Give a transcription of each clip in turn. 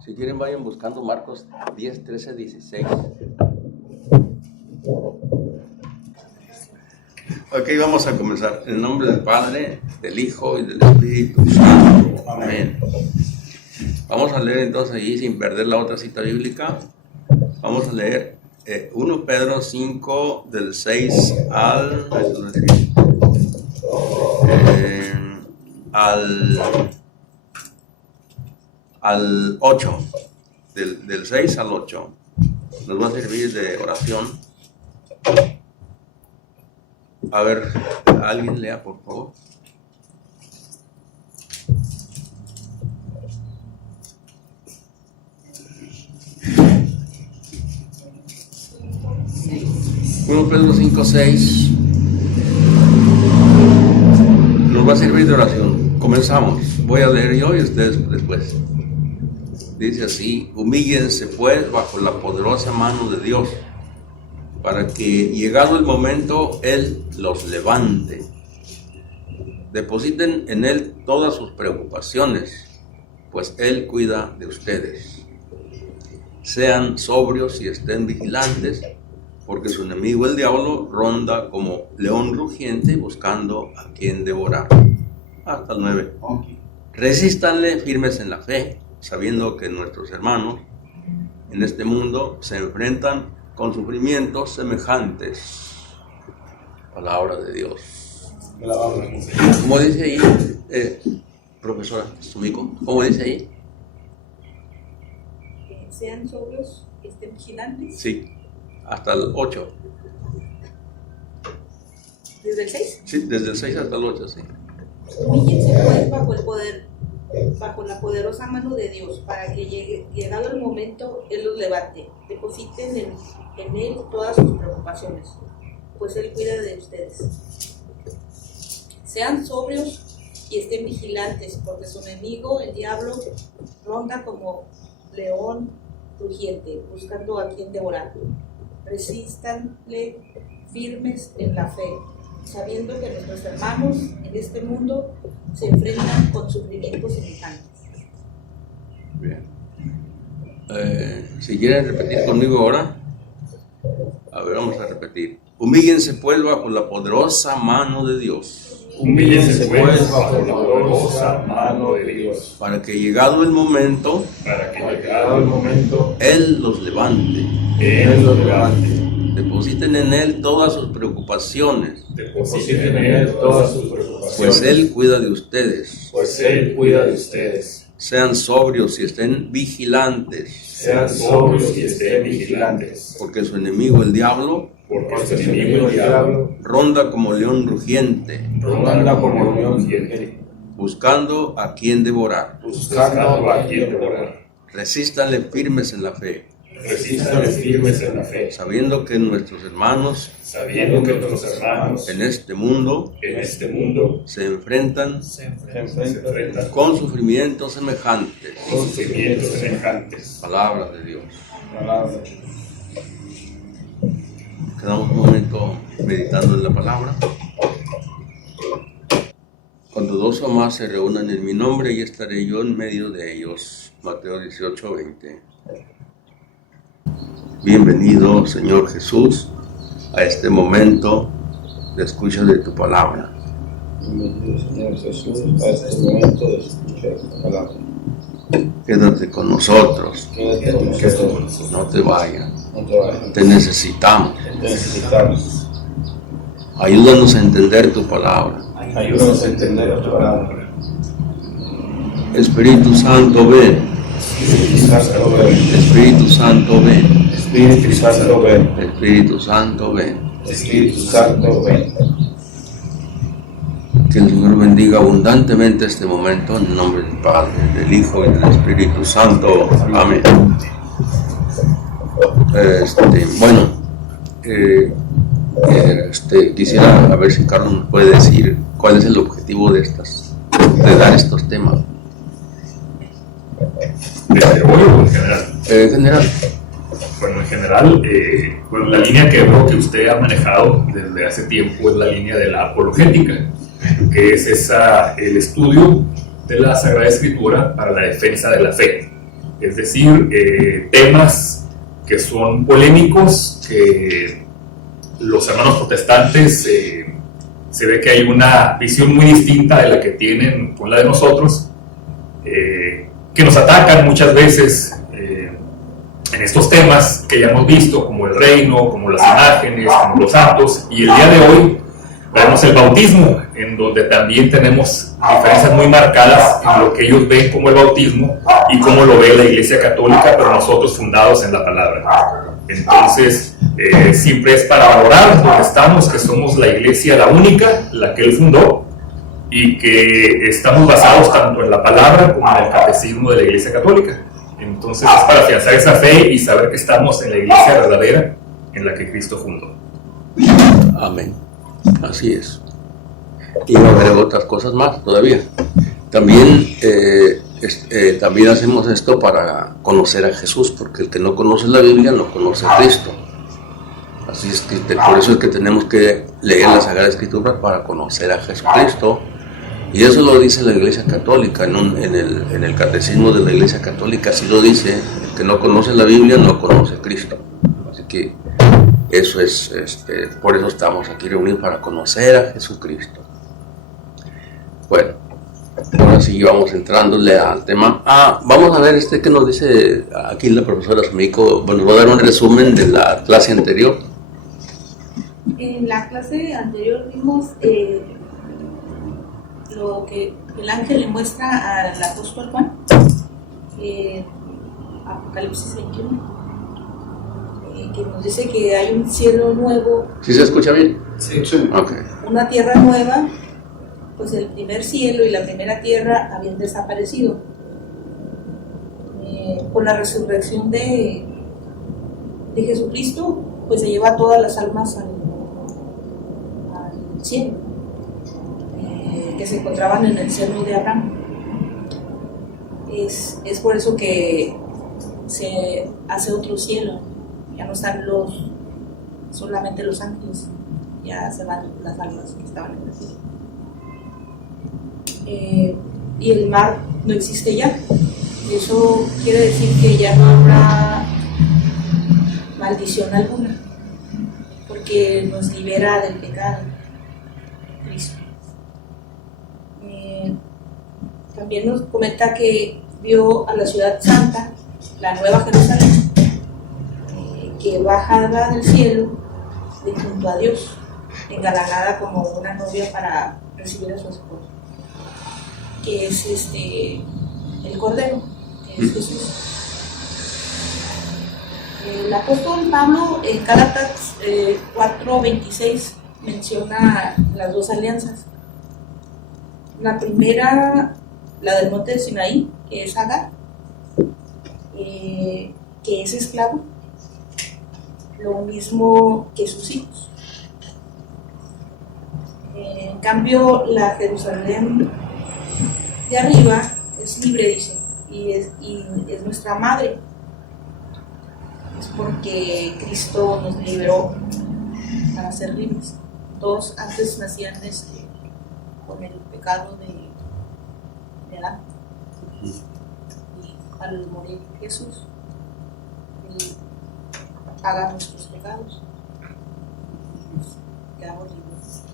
Si quieren, vayan buscando Marcos 10, 13, 16. Ok, vamos a comenzar. En el nombre del Padre, del Hijo y del Espíritu Santo. Amén. Vamos a leer entonces ahí, sin perder la otra cita bíblica. Vamos a leer 1 Pedro 5, del 6 al 8. Del 6 al 8. Nos va a servir de oración. A ver, alguien lea, por favor. Pedro 5, 6 nos va a servir de oración. Comenzamos. Voy a leer yo y ustedes después. Dice así: humíllense pues bajo la poderosa mano de Dios, para que llegado el momento Él los levante. Depositen en Él todas sus preocupaciones, pues Él cuida de ustedes. Sean sobrios y estén vigilantes, porque su enemigo el diablo ronda como león rugiente buscando a quien devorar. Hasta el 9. Resístanle firmes en la fe, sabiendo que nuestros hermanos en este mundo se enfrentan con sufrimientos semejantes. Palabra de Dios. ¿Cómo dice ahí, profesora Sumiko? ¿Cómo dice ahí? Sean sobrios, estén vigilantes. Sí, hasta el 8. ¿Desde el 6? Sí, desde el 6 hasta el 8, sí. Humíllense pues bajo la poderosa mano de Dios, para que llegado el momento Él los levante. Depositen en Él todas sus preocupaciones, pues Él cuida de ustedes. Sean sobrios y estén vigilantes, porque su enemigo, el diablo, ronda como león rugiente, buscando a quien devorar. Resístanle firmes en la fe, sabiendo que nuestros hermanos en este mundo se enfrentan con sufrimientos semejantes. Bien. Si quieren repetir conmigo ahora, a ver, vamos a repetir. Humíllense pues bajo la poderosa mano de Dios. Humíllense pues bajo la poderosa mano de Dios, para que llegado el momento, Él los levante. Depositen en Él todas sus preocupaciones, pues Él cuida de ustedes. Sean sobrios y estén vigilantes, porque su enemigo el diablo ronda como león rugiente, buscando a quien devorar. Resístanle firmes en la fe, sabiendo que nuestros hermanos en este mundo se enfrentan con sufrimientos semejantes. Palabra de Dios. Quedamos un momento meditando en la palabra. Cuando dos o más se reúnan en mi nombre, ahí estaré yo en medio de ellos. Mateo 18, 20. Bienvenido, Señor Jesús, a este momento de escucha de tu palabra. Bienvenido, Señor Jesús, a este momento de escucha de tu palabra. Quédate con nosotros. No te vayas. Te necesitamos. Ayúdanos a entender tu palabra. Espíritu Santo, ven. Espíritu Santo, ven. Espíritu Santo, ven. Que el Señor bendiga abundantemente este momento en el nombre del Padre, del Hijo y del Espíritu Santo. Amén. Quisiera a ver si Carlos nos puede decir cuál es el objetivo de dar estos temas. ¿Desde hoy o en general? En general. Bueno, en general, la línea que veo que usted ha manejado desde hace tiempo es la línea de la apologética, que es el estudio de la Sagrada Escritura para la defensa de la fe. es decir, temas que son polémicos, que los hermanos protestantes se ve que hay una visión muy distinta de la que tienen con la de nosotros, que nos atacan muchas veces en estos temas que ya hemos visto, como el reino, como las imágenes, como los santos, y el día de hoy vemos el bautismo, en donde también tenemos diferencias muy marcadas en lo que ellos ven como el bautismo y cómo lo ve la Iglesia Católica, pero nosotros fundados en la palabra. Entonces, siempre es para valorar donde estamos, que somos la Iglesia la única, la que él fundó, y que estamos basados tanto en la palabra como en el catecismo de la Iglesia Católica. Entonces es para afianzar esa fe y saber que estamos en la Iglesia verdadera en la que Cristo fundó. Amén. Así es. Y va a haber otras cosas más todavía. También, también hacemos esto para conocer a Jesús, porque el que no conoce la Biblia no conoce a Cristo. Así es que por eso es que tenemos que leer la Sagrada Escritura para conocer a Jesucristo. Y eso lo dice la Iglesia Católica, en el Catecismo de la Iglesia Católica, así lo dice: el que no conoce la Biblia no conoce a Cristo. Así que eso es, por eso estamos aquí reunidos, para conocer a Jesucristo. Bueno, ahora sí vamos entrándole al tema. Vamos a ver que nos dice aquí la profesora Sumiko. Bueno, nos va a dar un resumen de la clase anterior. En la clase anterior vimos lo que el ángel le muestra al apóstol Juan, Apocalipsis 21, que nos dice que hay un cielo nuevo. ¿Sí se escucha bien? Sí. Okay. Una tierra nueva. Pues el primer cielo y la primera tierra habían desaparecido. Con la resurrección de Jesucristo, pues se lleva todas las almas al cielo, que se encontraban en el seno de Abraham. Es por eso que se hace otro cielo. Ya no están solamente los ángeles, ya se van las almas que estaban en el cielo. Y el mar no existe ya. Eso quiere decir que ya no habrá maldición alguna, porque nos libera del pecado Cristo. También nos comenta que vio a la ciudad santa, la Nueva Jerusalén, que bajaba del cielo de junto a Dios, engalanada como una novia para recibir a su esposo, que es el Cordero, que es Jesús. El apóstol Pablo en Gálatas 4:26 menciona las dos alianzas. La primera, la del monte de Sinaí, que es Agar, que es esclavo, lo mismo que sus hijos. En cambio, la Jerusalén de arriba es libre, dice, y es nuestra madre. Es porque Cristo nos liberó para ser libres. Todos antes nacían con el pecado de Adán. Y al morir Jesús, Él paga nuestros pecados. Nos quedamos libres.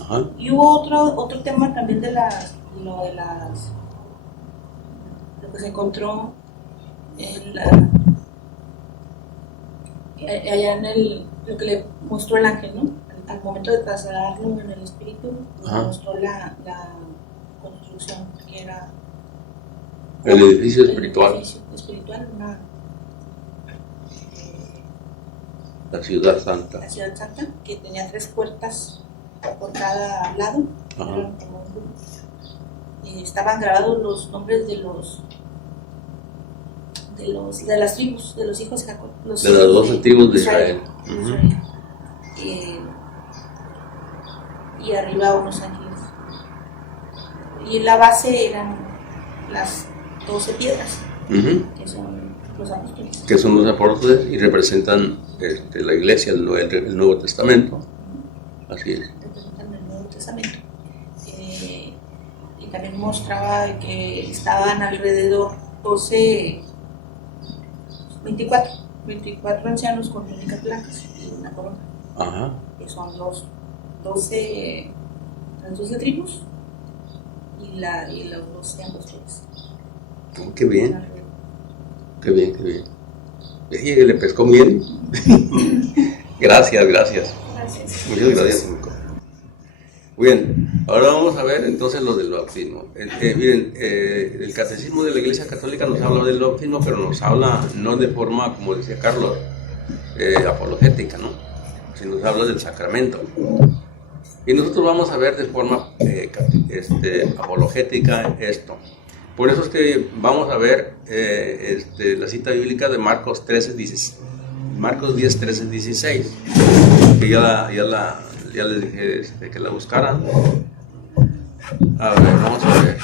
Ajá. Y hubo otro tema también de lo que se encontró allá en lo que le mostró el ángel, ¿no? Al momento de trasladarlo en el espíritu, nos mostró la construcción, que era el edificio espiritual. El edificio espiritual, la ciudad santa. La ciudad santa, que tenía 3 puertas por cada lado. Ajá. Estaban grabados los nombres de las tribus, de los hijos de Jacob, de las 12 tribus de Israel. Y arriba unos ángeles. Y la base eran las 12 piedras, que son los apóstoles. Que son los apóstoles y representan la iglesia, el Nuevo Testamento. Así es. Representan el Nuevo Testamento. Y también mostraba que estaban alrededor 12 24 ancianos con túnicas blancas y una corona, Ajá. que son las 12 tribus y los 12 apóstoles. Oh, qué bien, qué bien, qué bien. Y le pescó bien. Gracias. Gracias. Muchas gracias, amigo. Bien, ahora vamos a ver entonces lo del bautismo. Miren, el catecismo de la Iglesia Católica nos habla del bautismo, pero nos habla no de forma, como decía Carlos, apologética, ¿no? Sino nos habla del sacramento. Y nosotros vamos a ver de forma apologética esto. Por eso es que vamos a ver la cita bíblica de Marcos 10, 13, 16, que ya les dije que la buscaran. A ver, vamos a ver.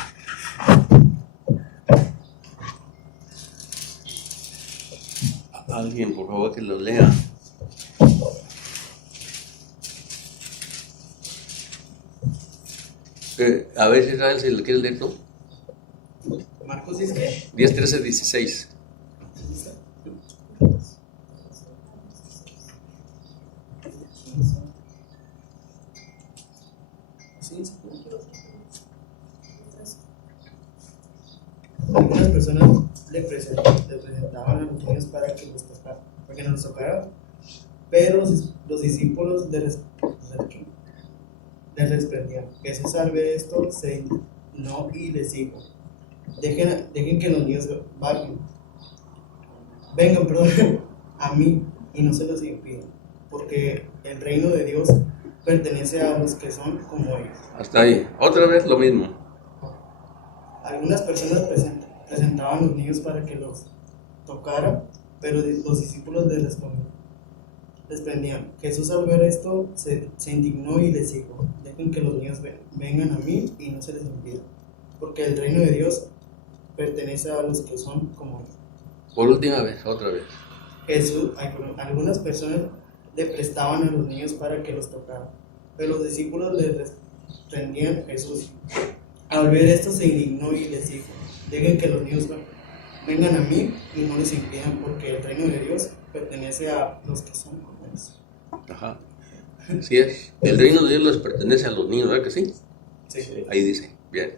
Alguien, por favor, que lo lea. A ver, Israel, si lo quieres leer tú. Marcos dice que 10, 13, 16. algunas personas le presentaban a los niños para que no los tocaran, pero los discípulos les respondían: Jesús, al ver esto, se indignó y les dijo: dejen que los niños vengan a mí y no se los impidan, porque el reino de Dios pertenece a los que son como ellos. Hasta ahí. Otra vez lo mismo. Algunas personas presentaban a los niños para que los tocaran, pero los discípulos les respondían. Jesús, al ver esto, se indignó y les dijo: dejen que los niños vengan a mí y no se les impida, porque el reino de Dios pertenece a los que son como ellos. Por última vez, otra vez. Algunas personas le prestaban a los niños para que los tocaran, pero los discípulos les respondían. Jesús, al ver esto, se indignó y les dijo: dejen que los niños vengan a mí y no les impidan, porque el reino de Dios pertenece a los que son como ellos. Ajá. Así es. El reino de Dios les pertenece a los niños, ¿verdad que sí? Sí. Ahí dice. Bien.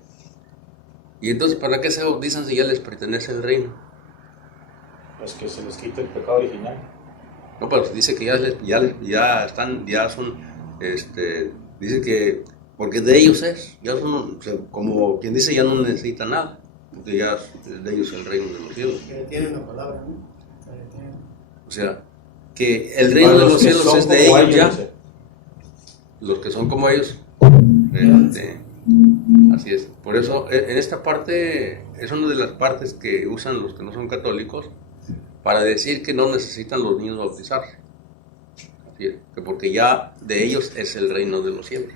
Y entonces, ¿para qué se bautizan si ya les pertenece el reino? Pues que se les quite el pecado original. No, pero dice que ya son, dice que, porque de ellos es, ya son, o sea, como quien dice, ya no necesita nada, porque ya es de ellos el reino de los cielos. Que tienen la palabra, ¿no? O sea, que el reino de los cielos es de ellos ya, los que son como ellos. Así es. Por eso, en esta parte, es una de las partes que usan los que no son católicos para decir que no necesitan los niños bautizarse. Así es, que porque ya de ellos es el reino de los cielos.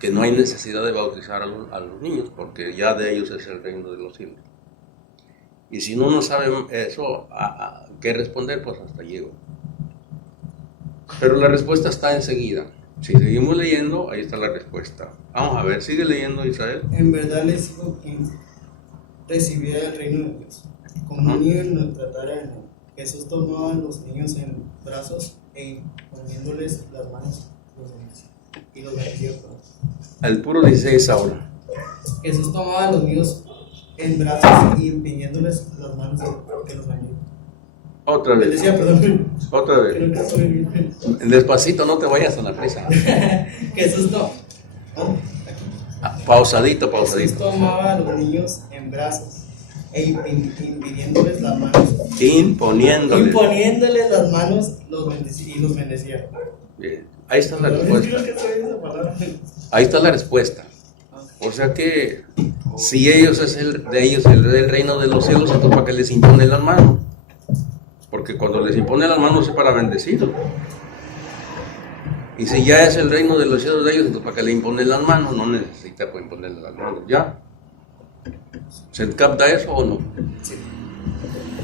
Que no hay necesidad de bautizar a los niños, porque ya de ellos es el reino de los cielos. Y si uno no sabe eso, ¿qué responder? Pues hasta llego. Pero la respuesta está enseguida. Si seguimos leyendo, ahí está la respuesta. Vamos a ver, sigue leyendo, Israel. En verdad les digo que recibiera el reino de Dios, como un niño lo tratara en él. Jesús tomaba a los niños en brazos e poniéndoles las manos y los bendecía. Al puro 16 ahora. Jesús tomaba a los niños en brazos y pidiéndoles las manos que los bendecía. Otra vez. Bendecía, perdón. Otra vez. Creo que estoy bien. Despacito, no te vayas a la prisa. Jesús Pausadito. Jesús tomaba a los niños en brazos e impidiéndoles las manos. Imponiéndoles. Las manos los bendecía. Bien, ahí está la respuesta. Creo que soy esa palabra. Ahí está la respuesta. O sea que si ellos es de ellos el reino de los cielos, entonces ¿para qué les impone las manos? Porque cuando les impone las manos es para bendecirlos. Y si ya es el reino de los cielos de ellos, entonces ¿para qué le imponen las manos? No necesita imponerle las manos. ¿Ya? ¿Se capta eso o no? Sí.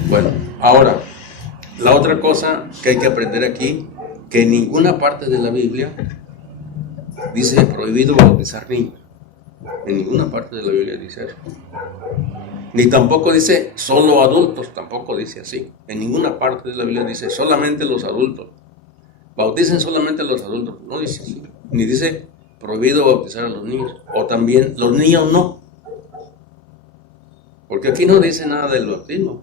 Bueno, ahora, la otra cosa que hay que aprender aquí, que en ninguna parte de la Biblia dice prohibido bautizar niños. En ninguna parte de la Biblia dice eso. Ni tampoco dice solo adultos, tampoco dice así. En ninguna parte de la Biblia dice solamente los adultos. Bauticen solamente a los adultos. No dice así. Ni dice prohibido bautizar a los niños. O también los niños no. Porque aquí no dice nada del bautismo.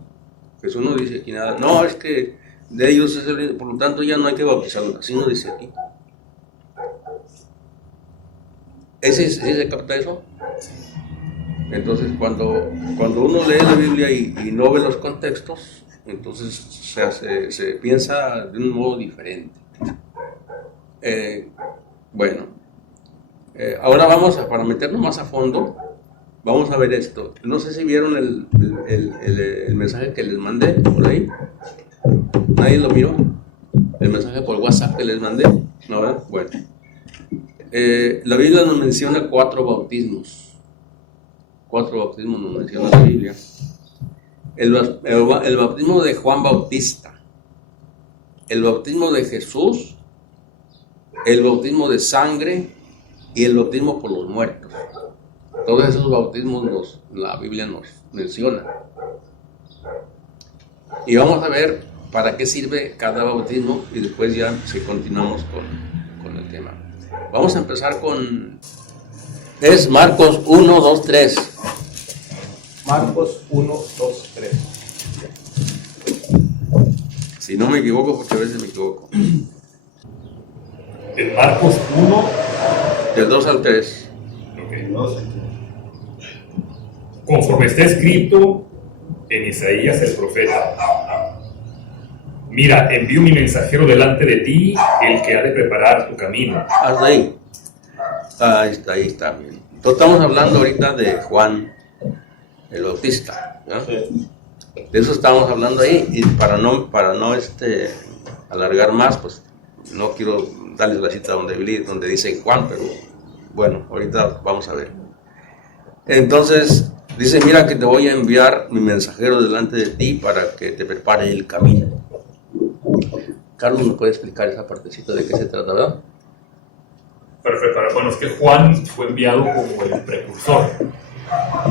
Jesús no dice aquí nada. No, es que de ellos es el... Por lo tanto ya no hay que bautizarlos. Así no dice aquí. ¿Sí se capta eso? Entonces cuando uno lee la Biblia y no ve los contextos, entonces se piensa de un modo diferente. Ahora para meternos más a fondo, vamos a ver esto. No sé si vieron el mensaje que les mandé por ahí. ¿Nadie lo miró? El mensaje por WhatsApp que les mandé. ¿No, verdad? Bueno. La Biblia nos menciona 4 bautismos. 4 bautismos nos menciona la Biblia. El bautismo de Juan Bautista, el bautismo de Jesús, el bautismo de sangre y el bautismo por los muertos. Todos esos bautismos la Biblia nos menciona. Y vamos a ver para qué sirve cada bautismo y después ya continuamos con el tema. Vamos a empezar con... Es Marcos 1, 2, 3. Marcos 1, 2, 3. Si no me equivoco, porque a veces me equivoco. En Marcos 1, Del 2 al 3. Conforme está escrito en Isaías el profeta: mira, envío mi mensajero delante de ti, el que ha de preparar tu camino. Hasta ahí. Ahí está bien. Entonces estamos hablando ahorita de Juan el Bautista, ¿no? Sí. De eso estamos hablando ahí, y para no alargar más, pues no quiero darles la cita donde dice Juan, pero bueno, ahorita vamos a ver. Entonces dice: mira que te voy a enviar mi mensajero delante de ti para que te prepare el camino. Carlos, ¿me puede explicar esa partecita de qué se trata, verdad? Bueno, es que Juan fue enviado como el precursor.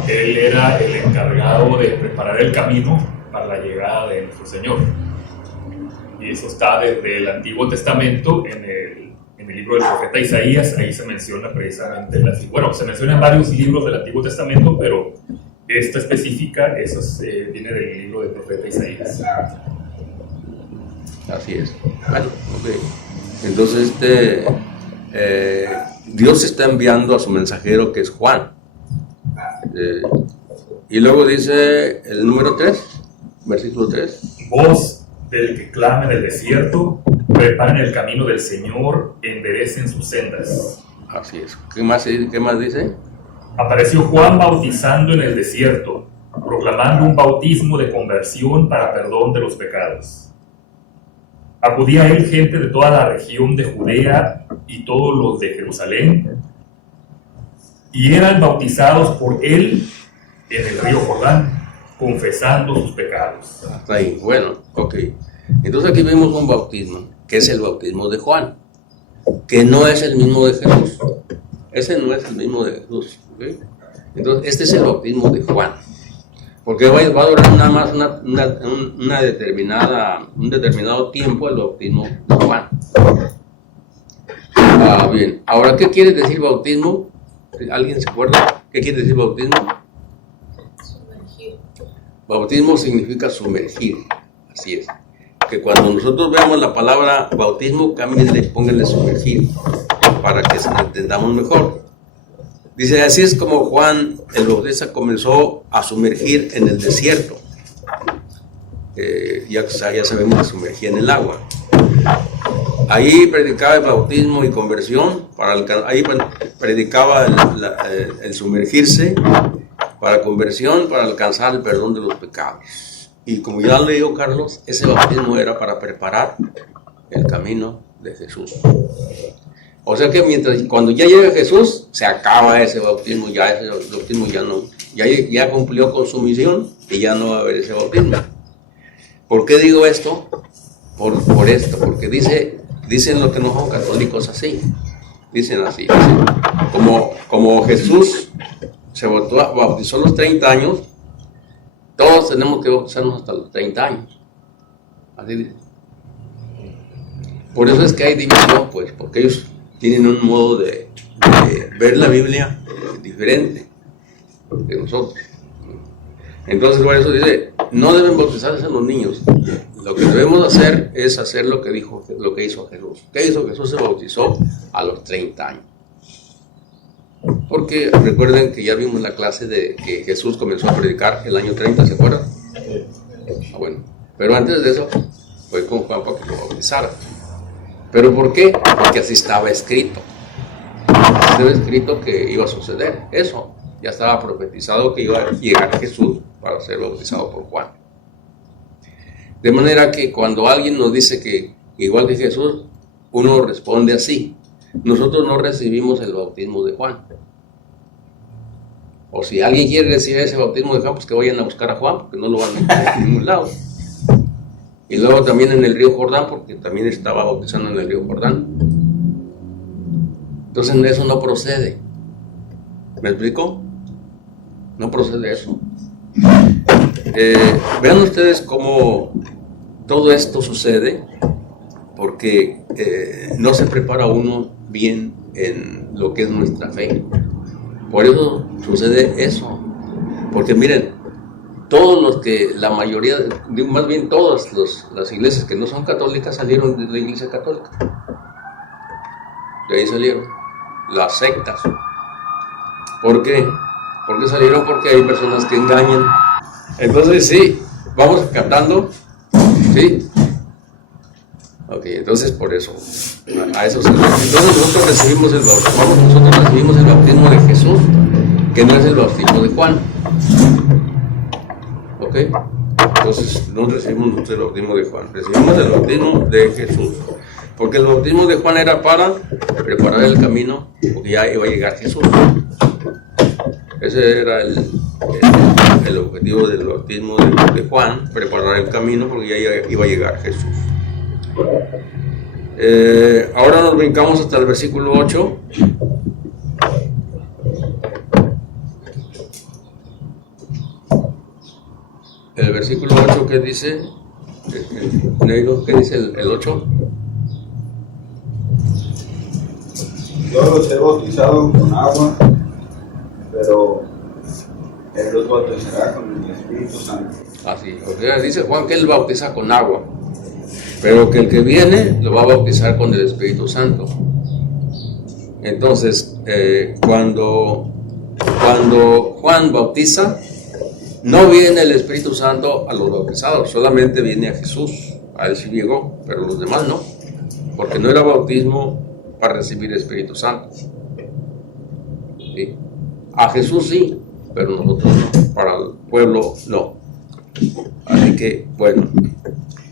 Él era el encargado de preparar el camino para la llegada de nuestro Señor. Y eso está desde el Antiguo Testamento, en el libro del profeta Isaías. Ahí se menciona precisamente se menciona en varios libros del Antiguo Testamento, pero esta específica, viene del libro del profeta Isaías. Así es. Bueno, ok. Entonces Dios está enviando a su mensajero, que es Juan. Y luego dice el número 3, versículo 3. Voz del que clama en el desierto, preparen el camino del Señor, enderecen sus sendas. Así es. ¿Qué más dice? Apareció Juan bautizando en el desierto, proclamando un bautismo de conversión para perdón de los pecados. Acudía a él gente de toda la región de Judea y todos los de Jerusalén, y eran bautizados por él en el río Jordán, confesando sus pecados. Hasta ahí. Bueno, ok. Entonces aquí vemos un bautismo, que es el bautismo de Juan, que no es el mismo de Jesús. Ese no es el mismo de Jesús. ¿Okay? Entonces este es el bautismo de Juan, porque va a durar nada más un determinado tiempo el bautismo de Juan. Bien, ahora, ¿qué quiere decir bautismo? ¿Alguien se acuerda? ¿Qué quiere decir bautismo? Sumergir. Bautismo significa sumergir, así es. Que cuando nosotros veamos la palabra bautismo, pónganle sumergir, para que se entendamos mejor. Dice: así es como Juan el Bautista comenzó a sumergir en el desierto. Ya sabemos que sumergía en el agua. Ahí predicaba el bautismo y conversión, ahí predicaba el sumergirse para conversión, para alcanzar el perdón de los pecados. Y como ya leyó Carlos, ese bautismo era para preparar el camino de Jesús. O sea que cuando ya llega Jesús, se acaba ese bautismo, ese bautismo ya cumplió con su misión y ya no va a haber ese bautismo. ¿Por qué digo esto? Por esto, porque dicen los que no son católicos así. Dicen así. Como Jesús se bautizó a los 30 años, todos tenemos que bautizarnos hasta los 30 años. Así dice. Por eso es que hay división, pues, porque ellos tienen un modo de ver la Biblia diferente de nosotros. Entonces, por eso dice, no deben bautizarse los niños. Lo que debemos hacer es hacer lo que hizo Jesús. ¿Qué hizo Jesús? Se bautizó a los 30 años. Porque recuerden que ya vimos la clase de que Jesús comenzó a predicar el año 30, ¿se acuerdan? Bueno, pero antes de eso fue con Juan para que lo bautizara. ¿Pero por qué? Porque así estaba escrito. Estaba escrito que iba a suceder eso. Ya estaba profetizado que iba a llegar Jesús para ser bautizado por Juan. De manera que cuando alguien nos dice que igual que Jesús, uno responde así. Nosotros no recibimos el bautismo de Juan. O si alguien quiere recibir ese bautismo de Juan, pues que vayan a buscar a Juan, porque no lo van a encontrar en ningún lado. Y luego también en el río Jordán, porque también estaba bautizando en el río Jordán. Entonces eso no procede. ¿Me explico? No procede eso. Vean ustedes cómo todo esto sucede, porque no se prepara uno bien en lo que es nuestra fe. Por eso sucede eso. Porque miren, todos los que, la mayoría, más bien todas las iglesias que no son católicas salieron de la iglesia católica. De ahí salieron las sectas. ¿Por qué? ¿Por qué salieron? Porque hay personas que engañan. Entonces sí, vamos captando. ¿Sí? Ok, entonces por eso, a eso se refiere. Entonces nosotros recibimos el bautismo de Jesús, que no es el bautismo de Juan. Ok, entonces no recibimos el bautismo de Juan, recibimos el bautismo de Jesús. Porque el bautismo de Juan era para preparar el camino, porque ya iba a llegar Jesús. Ese era el objetivo del bautismo de Juan, preparar el camino, porque ya iba a llegar Jesús. Ahora nos brincamos hasta el versículo 8. El versículo 8, ¿qué dice? ¿Qué dice el 8? Yo los he bautizado con agua, pero Él los bautizará con el Espíritu Santo. Así, o sea, dice Juan que Él bautiza con agua, pero que el que viene lo va a bautizar con el Espíritu Santo. Entonces, cuando Juan bautiza, no viene el Espíritu Santo a los bautizados, solamente viene a Jesús. A Él sí llegó, pero los demás no, porque no era bautismo para recibir el Espíritu Santo. ¿Sí? A Jesús sí, pero nosotros no, para el pueblo no. Así que, bueno,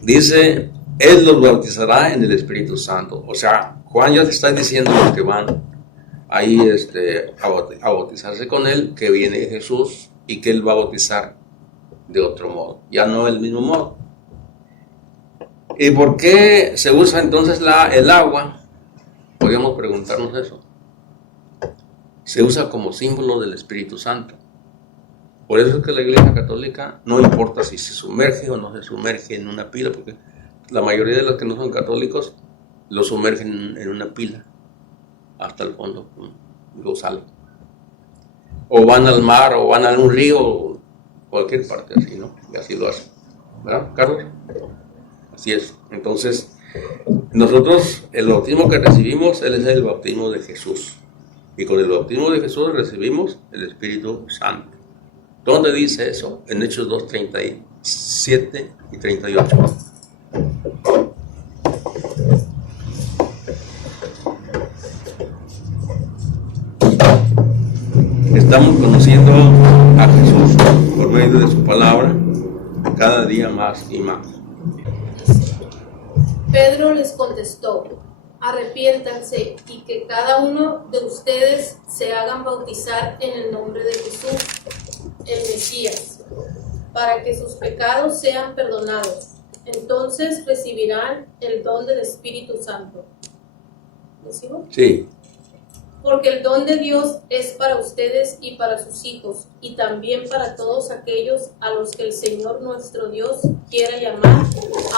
dice, Él los bautizará en el Espíritu Santo. O sea, Juan ya te está diciendo a los que van ahí a bautizarse con Él, que viene Jesús y que Él va a bautizar de otro modo, ya no el mismo modo. ¿Y por qué se usa entonces el agua? Podríamos preguntarnos eso. Se usa como símbolo del Espíritu Santo. Por eso es que la Iglesia Católica no importa si se sumerge o no se sumerge en una pila, porque la mayoría de los que no son católicos lo sumergen en una pila hasta el fondo, lo salen. O van al mar, o van a un río, o cualquier parte así, ¿no? Y así lo hacen. ¿Verdad, Carlos? Así es. Entonces, nosotros, el bautismo que recibimos, Él es el bautismo de Jesús. Y con el bautismo de Jesús recibimos el Espíritu Santo. ¿Dónde dice eso? En Hechos 2, 37 y 38. Estamos conociendo a Jesús por medio de su palabra cada día más y más. Pedro les contestó: arrepiéntanse y que cada uno de ustedes se hagan bautizar en el nombre de Jesús, el Mesías, para que sus pecados sean perdonados. Entonces recibirán el don del Espíritu Santo. ¿Lo sigo? Sí. porque el don de Dios es para ustedes y para sus hijos, y también para todos aquellos a los que el Señor nuestro Dios quiera llamar,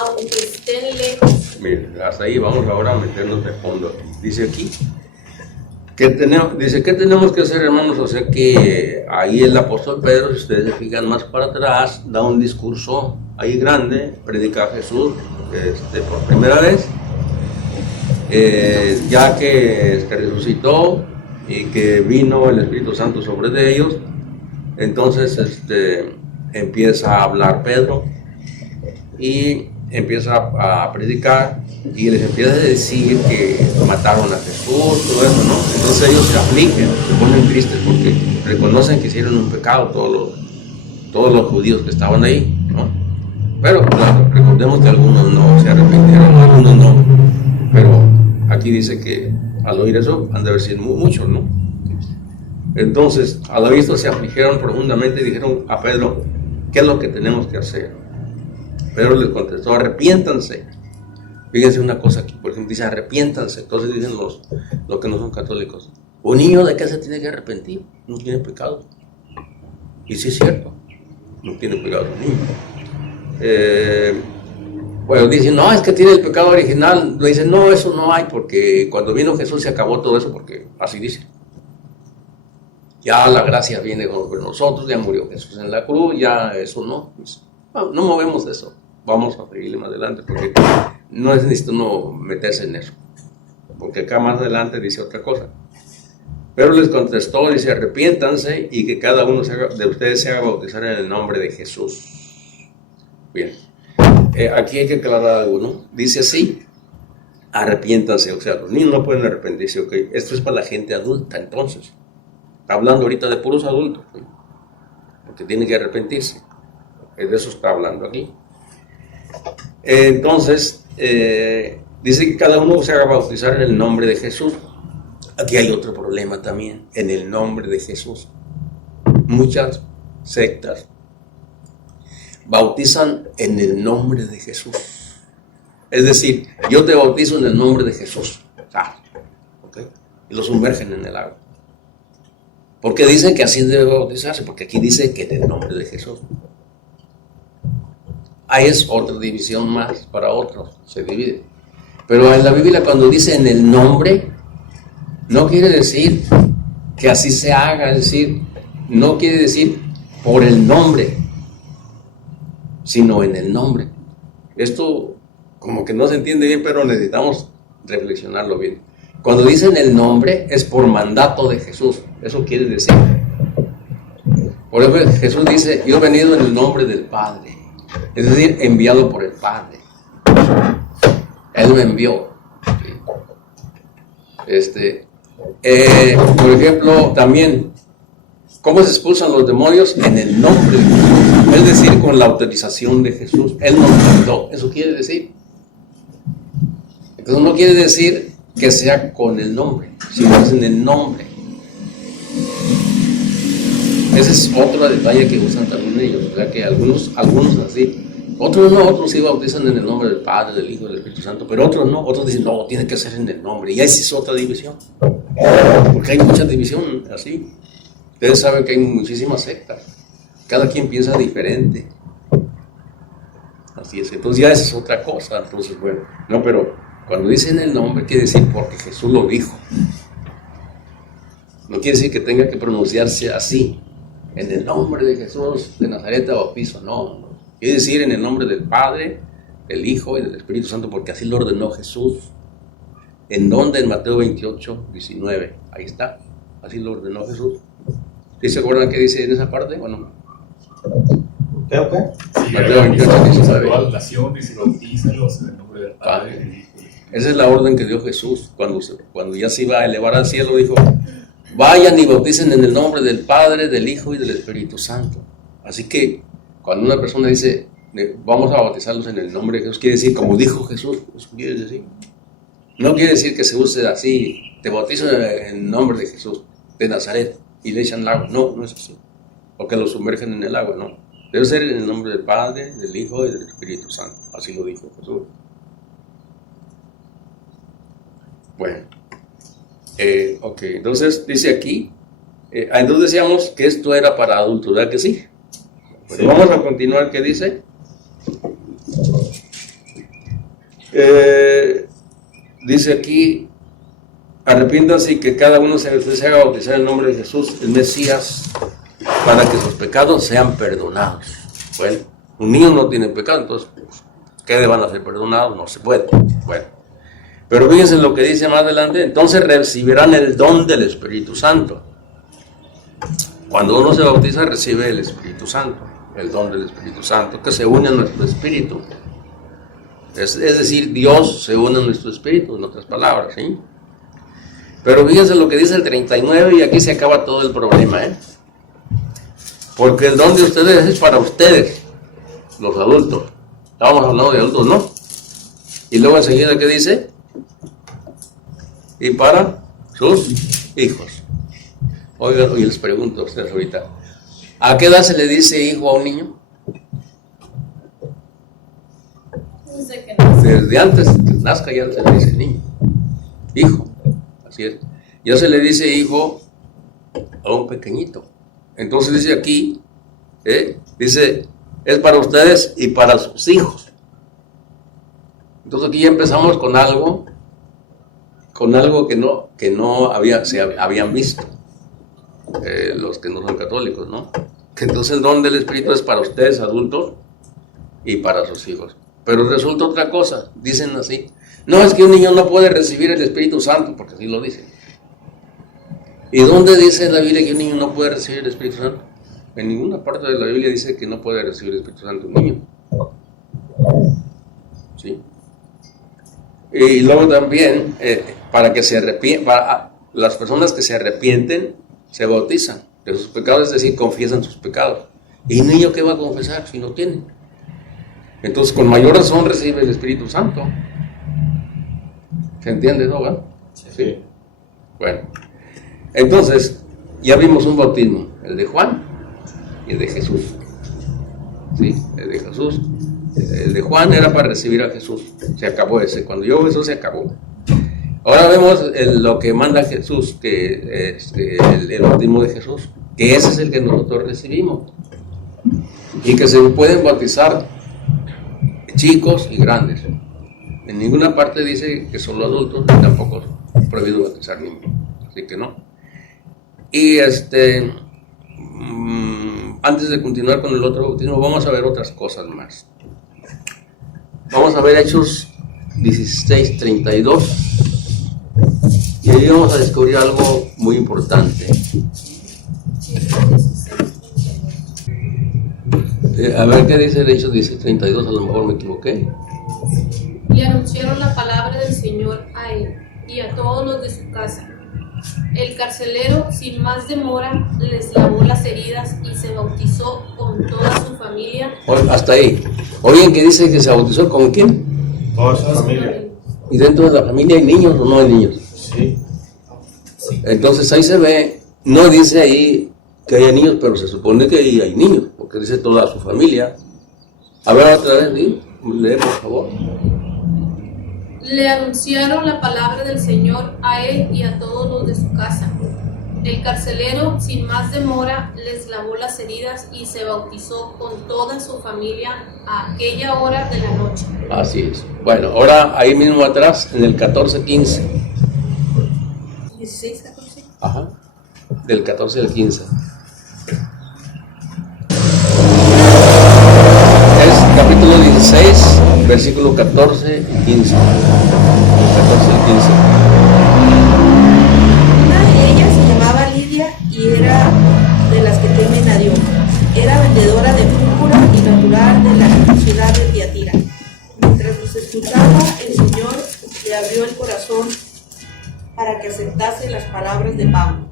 aunque estén lejos. Miren, hasta ahí vamos ahora a meternos de fondo. Dice aquí, ¿qué tenemos que hacer, hermanos? O sea que ahí el apóstol Pedro, si ustedes se fijan más para atrás, da un discurso ahí grande, predica a Jesús por primera vez, ya que resucitó y que vino el Espíritu Santo sobre de ellos. Entonces empieza a hablar Pedro y empieza a predicar y les empieza a decir que mataron a Jesús, todo eso, ¿no? Entonces ellos se afligen, se ponen tristes porque reconocen que hicieron un pecado todos los judíos que estaban ahí, ¿no? Pero claro, recordemos que algunos no se arrepintieron, algunos no, pero aquí dice que al oír eso han de haber sido muchos, ¿no? Entonces, al oír esto se afligieron profundamente y dijeron a Pedro, ¿qué es lo que tenemos que hacer? Pedro les contestó, arrepiéntanse. Fíjense una cosa aquí, por ejemplo, dice arrepiéntanse. Entonces dicen los que no son católicos, ¿un niño de qué se tiene que arrepentir? No tiene pecado. Y sí es cierto, no tiene pecado el niño. Bueno, dicen, no, es que tiene el pecado original. Le dicen, no, eso no hay, porque cuando vino Jesús se acabó todo eso, porque así dice. Ya la gracia viene con nosotros, ya murió Jesús en la cruz, ya eso no. Pues, no movemos eso. Vamos a seguirle más adelante, porque no es necesario uno meterse en eso. Porque acá más adelante dice otra cosa. Pero les contestó, dice, arrepiéntanse y que cada uno de ustedes se haga bautizar en el nombre de Jesús. Bien. Aquí hay que aclarar algo, ¿no? Dice así, arrepiéntanse, o sea, los niños no pueden arrepentirse, ¿ok? Esto es para la gente adulta, entonces. Está hablando ahorita de puros adultos, ¿sí? Porque tienen que arrepentirse. De eso está hablando aquí. Entonces, dice que cada uno se haga bautizar en el nombre de Jesús. Aquí hay otro problema también, en el nombre de Jesús. Muchas sectas bautizan en el nombre de Jesús. Es decir, yo te bautizo en el nombre de Jesús. ¿Okay? Y lo sumergen en el agua. ¿Por qué dicen que así debe bautizarse? Porque aquí dice que en el nombre de Jesús. Ahí es otra división más para otros, se divide. Pero en la Biblia cuando dice en el nombre, no quiere decir que así se haga, es decir, no quiere decir por el nombre, sino en el nombre. Esto como que no se entiende bien, pero necesitamos reflexionarlo bien. Cuando dicen el nombre es por mandato de Jesús, eso quiere decir. Por ejemplo, Jesús dice, yo he venido en el nombre del Padre, es decir, enviado por el Padre. Él me envió. Por ejemplo, también, ¿cómo se expulsan los demonios? En el nombre de Jesús, es decir, con la autorización de Jesús. Él nos mandó, eso quiere decir. Entonces no quiere decir que sea con el nombre, sino es en el nombre. Ese es otro detalle que usan también ellos, o sea que algunos así, otros no, otros sí bautizan en el nombre del Padre, del Hijo y del Espíritu Santo, pero otros no, otros dicen no, tiene que ser en el nombre, y esa es otra división, porque hay mucha división así. Ustedes saben que hay muchísimas sectas, cada quien piensa diferente, así es, entonces ya esa es otra cosa. Entonces bueno, no, pero cuando dicen el nombre quiere decir porque Jesús lo dijo, no quiere decir que tenga que pronunciarse así, en el nombre de Jesús de Nazaret te bautizo, no, quiere decir en el nombre del Padre, del Hijo y del Espíritu Santo, porque así lo ordenó Jesús. ¿En dónde? En Mateo 28, 19, ahí está, así lo ordenó Jesús. ¿Sí se acuerdan qué dice en esa parte? Bueno, ¿Qué? Sí, Mateo 28, 19. Toda la nación dice, bautízalos en el nombre del Padre, del Hijo. Esa es la orden que dio Jesús cuando ya se iba a elevar al cielo, dijo, vayan y bauticen en el nombre del Padre, del Hijo y del Espíritu Santo. Así que cuando una persona dice, vamos a bautizarlos en el nombre de Jesús, quiere decir, como dijo Jesús, eso quiere decir. No quiere decir que se use así, te bautizo en el nombre de Jesús, de Nazaret, y le echan el agua. No, no es así. O que lo sumergen en el agua, no. Debe ser en el nombre del Padre, del Hijo y del Espíritu Santo. Así lo dijo Jesús. Bueno, Ok, entonces dice aquí, entonces decíamos que esto era para adultos, ¿verdad que sí? Pues Sí. vamos a continuar, ¿qué dice? Dice aquí, arrepiéntanse y que cada uno se haga bautizar en el nombre de Jesús, el Mesías, para que sus pecados sean perdonados. Bueno, un niño no tiene pecado, entonces, ¿qué le van a ser perdonados? No se puede. Bueno, pero fíjense lo que dice más adelante, entonces recibirán el don del Espíritu Santo. Cuando uno se bautiza, recibe el Espíritu Santo, el don del Espíritu Santo, que se une a nuestro espíritu. Es decir, Dios se une a nuestro espíritu, en otras palabras, ¿sí? Pero fíjense lo que dice el 39 y aquí se acaba todo el problema, ¿eh? Porque el don de ustedes es para ustedes, los adultos. Estábamos hablando de adultos, ¿no? Y luego enseguida, ¿qué dice? Y para sus hijos. Oigan, y les pregunto a ustedes ahorita, ¿a qué edad se le dice hijo a un niño? Desde que nace. Desde antes que nazca ya se le dice niño, hijo, así es. Ya se le dice hijo a un pequeñito. Entonces dice aquí, dice, es para ustedes y para sus hijos. Entonces aquí ya empezamos con algo que no habían visto los que no son católicos, ¿no? Que entonces el don del Espíritu es para ustedes adultos y para sus hijos. Pero resulta otra cosa, dicen así, no, es que un niño no puede recibir el Espíritu Santo, porque así lo dicen. ¿Y dónde dice en la Biblia que un niño no puede recibir el Espíritu Santo? En ninguna parte de la Biblia dice que no puede recibir el Espíritu Santo un niño. ¿Sí? Y luego también, para las personas que se arrepienten, se bautizan de sus pecados, es decir, confiesan sus pecados. ¿Y el niño qué va a confesar si no tiene? Entonces, con mayor razón recibe el Espíritu Santo. ¿Se entiende, no? ¿Va? Sí. Bueno, entonces, ya vimos un bautismo, el de Juan y el de Jesús. ¿Sí? El de Jesús. El de Juan era para recibir a Jesús. Se acabó ese. Cuando llegó Jesús, se acabó. Ahora vemos lo que manda Jesús, que el bautismo de Jesús, que ese es el que nosotros recibimos. Y que se pueden bautizar chicos y grandes. En ninguna parte dice que solo adultos, ni tampoco es prohibido bautizar niños. Así que no. Y antes de continuar con el otro bautismo, vamos a ver otras cosas más. Vamos a ver Hechos 16:32. Y ahí vamos a descubrir algo muy importante. A ver qué dice de Hechos 16:32, a lo mejor me equivoqué. Y anunciaron la palabra del Señor a él y a todos los de su casa. El carcelero, sin más demora, les lavó las heridas y se bautizó con toda su familia. Hasta ahí. Oigan, que dice que se bautizó con quién. Toda su familia. ¿Y dentro de la familia hay niños o no hay niños? Sí. Entonces ahí se ve, no dice ahí que haya niños, pero se supone que ahí hay niños, porque dice toda su familia. A ver otra vez, lee por favor. Le anunciaron la palabra del Señor a él y a todos los de su casa. El carcelero, sin más demora, les lavó las heridas y se bautizó con toda su familia a aquella hora de la noche. Así es. Bueno, ahora ahí mismo atrás, en el 14:15. 16, 14. Ajá. Del 14 al 15. Es capítulo 16, versículo 14 y 15. 14 y 15. Una de ellas se llamaba Lidia y era de las que temen a Dios. Era vendedora de púrpura y natural de la ciudad de Tiatira. Mientras los escuchaba, el Señor le abrió el corazón para que aceptase las palabras de Pablo.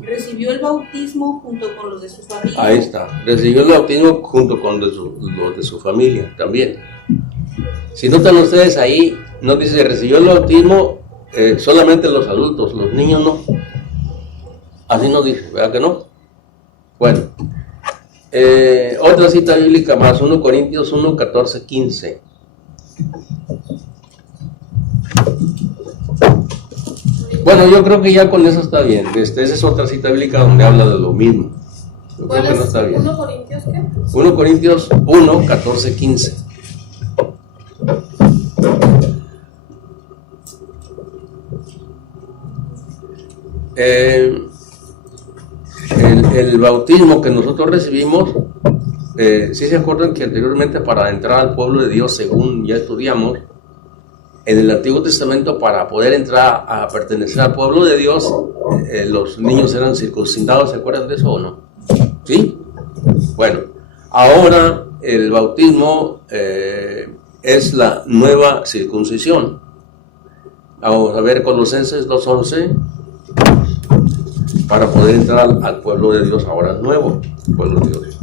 Recibió el bautismo junto con los de su familia. Ahí está. Recibió el bautismo junto con los de su familia también. Si notan ustedes ahí, no dice recibió el bautismo solamente los adultos, los niños no. Así no dice, ¿verdad que no? Bueno, otra cita bíblica más, 1 Corintios 1, 14, 15. 1 Bueno, yo creo que ya con eso está bien. Esa es otra cita bíblica donde habla de lo mismo. Yo creo ¿Cuál que no es? está bien. 1 Corintios qué? 1 Corintios 1, 14, 15. El bautismo que nosotros recibimos, si se acuerdan que anteriormente para entrar al pueblo de Dios, según ya estudiamos, en el Antiguo Testamento, para poder entrar a pertenecer al pueblo de Dios, los niños eran circuncidados, ¿se acuerdan de eso o no? ¿Sí? Bueno, ahora el bautismo es la nueva circuncisión. Vamos a ver Colosenses 2:11, para poder entrar al pueblo de Dios, ahora nuevo pueblo de Dios.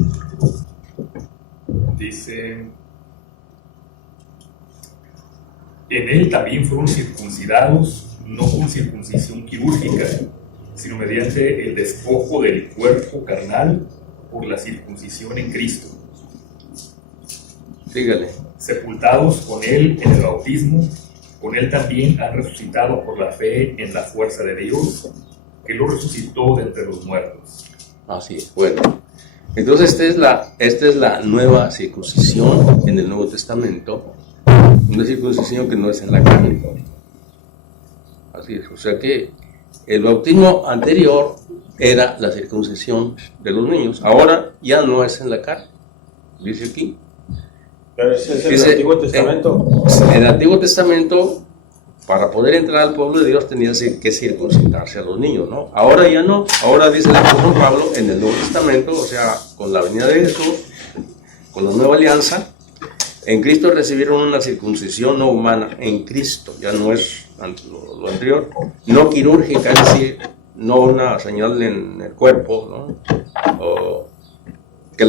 Dice, en él también fueron circuncidados, no con circuncisión quirúrgica, sino mediante el despojo del cuerpo carnal por la circuncisión en Cristo. Sígale. Sepultados con él en el bautismo, con él también han resucitado por la fe en la fuerza de Dios, que lo resucitó de entre los muertos. Así es. Bueno, entonces esta es la nueva circuncisión en el Nuevo Testamento, una circuncisión que no es en la carne. Así es. O sea que el bautismo anterior era la circuncisión de los niños, ahora ya no es en la carne. Dice aquí. Pero ese es el Dice, Antiguo Testamento. En el Antiguo Testamento, para poder entrar al pueblo de Dios tenía que circuncidarse a los niños, ¿no? Ahora ya no. Ahora dice el apóstol Pablo en el Nuevo Testamento, o sea, con la venida de Jesús, con la nueva alianza, en Cristo recibieron una circuncisión no humana, en Cristo, ya no es lo anterior, no quirúrgica, es decir, no una señal en el cuerpo, ¿no? O que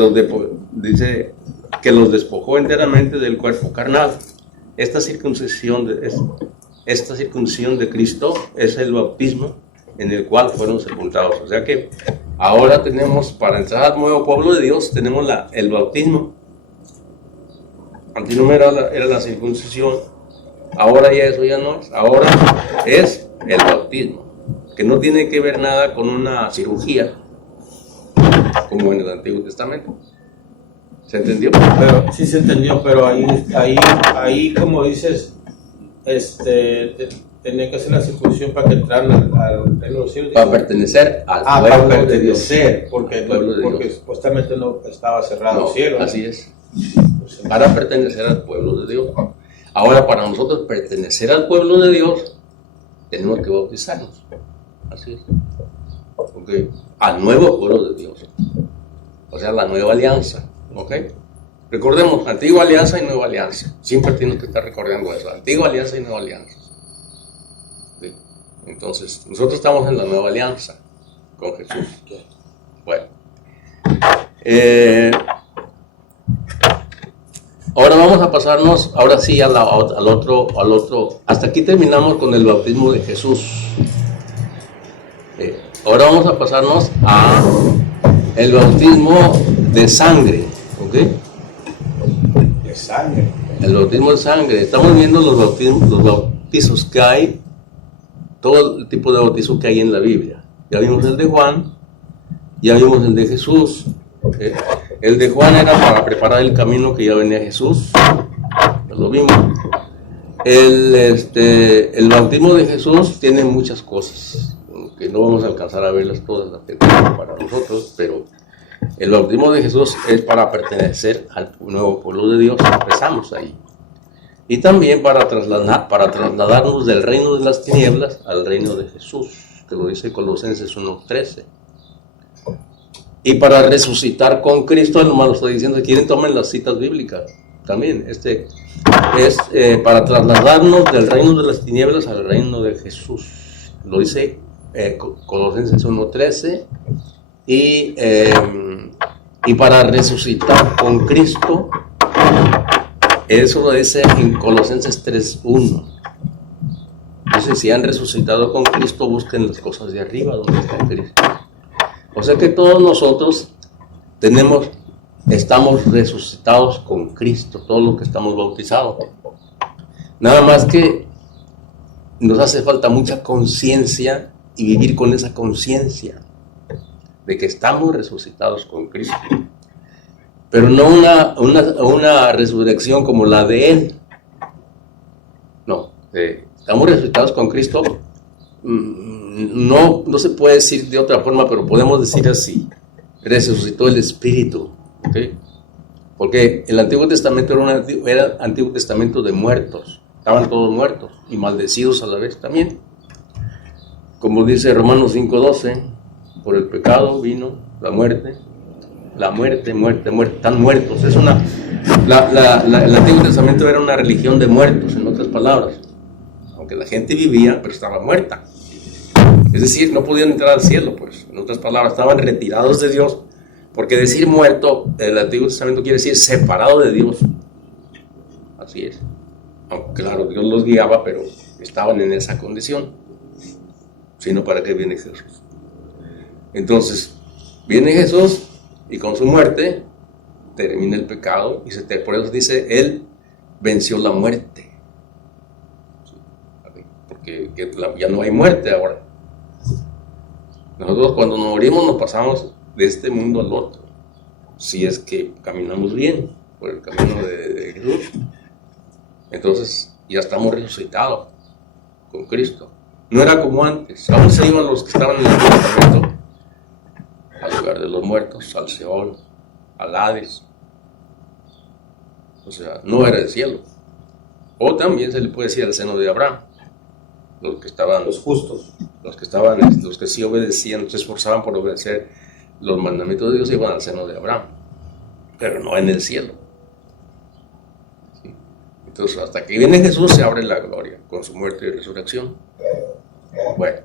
dice que los despojó enteramente del cuerpo carnal. Esta circuncisión de Cristo es el bautismo en el cual fueron sepultados. O sea que ahora tenemos, para entrar al nuevo pueblo de Dios, tenemos el bautismo. Antes no era la circuncisión, ahora ya eso ya no es. Ahora es el bautismo, que no tiene que ver nada con una cirugía, como en el Antiguo Testamento. ¿Se entendió? Pero, sí se entendió, pero ahí como dices, tenía que hacer la circuncisión para que entraran al reino de los cielos. Para pertenecer al para pueblo de Dios. pertenecer, porque Dios. supuestamente no estaba cerrado No, el cielo. así es. Para pertenecer al pueblo de Dios. Ahora, para nosotros pertenecer al pueblo de Dios, tenemos que bautizarnos. Así es. Okay. Al nuevo pueblo de Dios. O sea, la nueva alianza. ¿Ok? Recordemos, antigua alianza y nueva alianza. Siempre tienes que estar recordando eso. Antigua alianza y nueva alianza. ¿Sí? Entonces, nosotros estamos en la nueva alianza con Jesús. Bueno. Ahora vamos a pasarnos, ahora sí, al otro. Hasta aquí terminamos con el bautismo de Jesús. Ahora vamos a pasarnos a el bautismo de sangre. ¿Ok? De sangre. El bautismo de sangre. Estamos viendo los bautizos que hay, todo el tipo de bautizos que hay en la Biblia. Ya vimos el de Juan, ya vimos el de Jesús. El de Juan era para preparar el camino que ya venía Jesús. Ya lo vimos. El bautismo de Jesús tiene muchas cosas que no vamos a alcanzar a verlas todas las que tenemos para nosotros, pero el bautismo de Jesús es para pertenecer al nuevo pueblo de Dios. Empezamos ahí. Y también para trasladarnos del reino de las tinieblas al reino de Jesús, que lo dice Colosenses 1:13. Y para resucitar con Cristo, nomás lo estoy diciendo, si quieren tomen las citas bíblicas. También, es para trasladarnos del reino de las tinieblas al reino de Jesús. Lo dice Colosenses 1:13. Y para resucitar con Cristo, eso lo dice en Colosenses 3:1. Dice, si han resucitado con Cristo, busquen las cosas de arriba donde está Cristo. O sea que todos nosotros estamos resucitados con Cristo, todos los que estamos bautizados. Nada más que nos hace falta mucha conciencia y vivir con esa conciencia de que estamos resucitados con Cristo. Pero no una resurrección como la de Él. No, estamos resucitados con Cristo. No se puede decir de otra forma, pero podemos decir así: resucitó el Espíritu, ¿okay? Porque el Antiguo Testamento era Antiguo Testamento de muertos, estaban todos muertos y maldecidos a la vez también. Como dice Romanos 5:12, por el pecado vino la muerte, están muertos. El Antiguo Testamento era una religión de muertos, en otras palabras, aunque la gente vivía, pero estaba muerta. Es decir, no podían entrar al cielo, pues, en otras palabras, estaban retirados de Dios, porque decir muerto, el Antiguo Testamento quiere decir separado de Dios. Así es. Aunque claro, Dios los guiaba, pero estaban en esa condición. Sino para qué viene Jesús. Entonces, viene Jesús y con su muerte termina el pecado, y por eso dice, Él venció la muerte. Porque ya no hay muerte ahora. Nosotros cuando nos morimos nos pasamos de este mundo al otro, si es que caminamos bien por el camino de Jesús. Entonces ya estamos resucitados con Cristo. No era como antes. Aún se iban los que estaban en el Antiguo Testamento al lugar de los muertos, al Seol, al Hades. O sea, no era el cielo. O también se le puede decir al seno de Abraham. Los que estaban, los justos, los que sí obedecían, se esforzaban por obedecer los mandamientos de Dios, iban al seno de Abraham, pero no en el cielo. ¿Sí? Entonces, hasta que viene Jesús se abre la gloria con su muerte y resurrección. Bueno,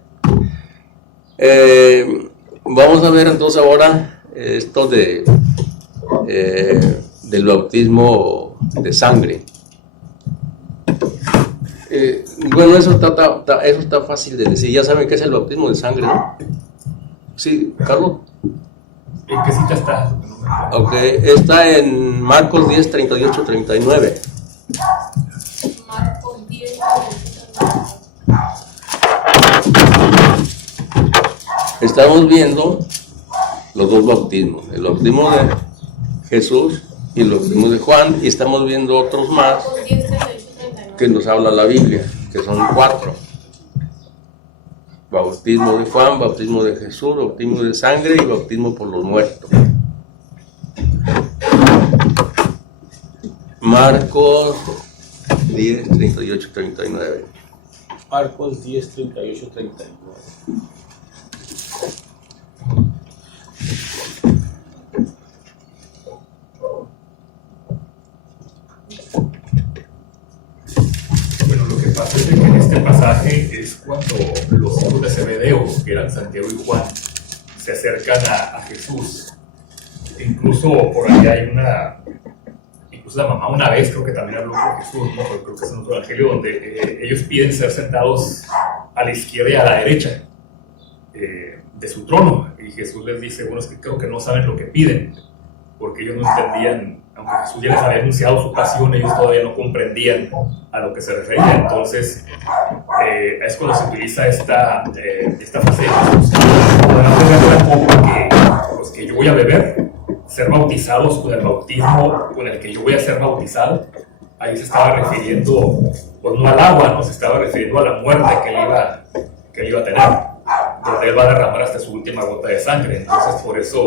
vamos a ver entonces ahora esto del bautismo de sangre. Bueno, eso está fácil de decir. Ya saben qué es el bautismo de sangre, ¿no? Sí, Carlos. ¿En qué cita está? Ok, está en Marcos 10, 38, 39. Marcos 10, 38. Estamos viendo los dos bautismos, el bautismo de Jesús y el bautismo de Juan, y estamos viendo otros más Marcos 10, 38, 39. que nos habla la Biblia, que son 4. Bautismo de Juan, bautismo de Jesús, bautismo de sangre y bautismo por los muertos. Marcos 10, 38, 39. Marcos 10, 38, 39. Bueno, lo que pasa es que en este pasaje es cuando los hijos de Zebedeo, que eran Santiago y Juan, se acercan a Jesús. Incluso por ahí hay incluso la mamá una vez creo que también habló con Jesús, ¿no? Creo que es en otro evangelio donde ellos piden ser sentados a la izquierda y a la derecha de su trono, y Jesús les dice, bueno, es que creo que no saben lo que piden, porque ellos no entendían, aunque Jesús ya les había anunciado su pasión, ellos todavía no comprendían a lo que se refería. Entonces es cuando se utiliza esta frase de Jesús: podrán beber la copa que yo voy a beber, ser bautizados con el bautismo con el que yo voy a ser bautizado. Ahí se estaba refiriendo, pues no al agua, no, se estaba refiriendo a la muerte que él iba a tener, donde él va a derramar hasta su última gota de sangre. Entonces por eso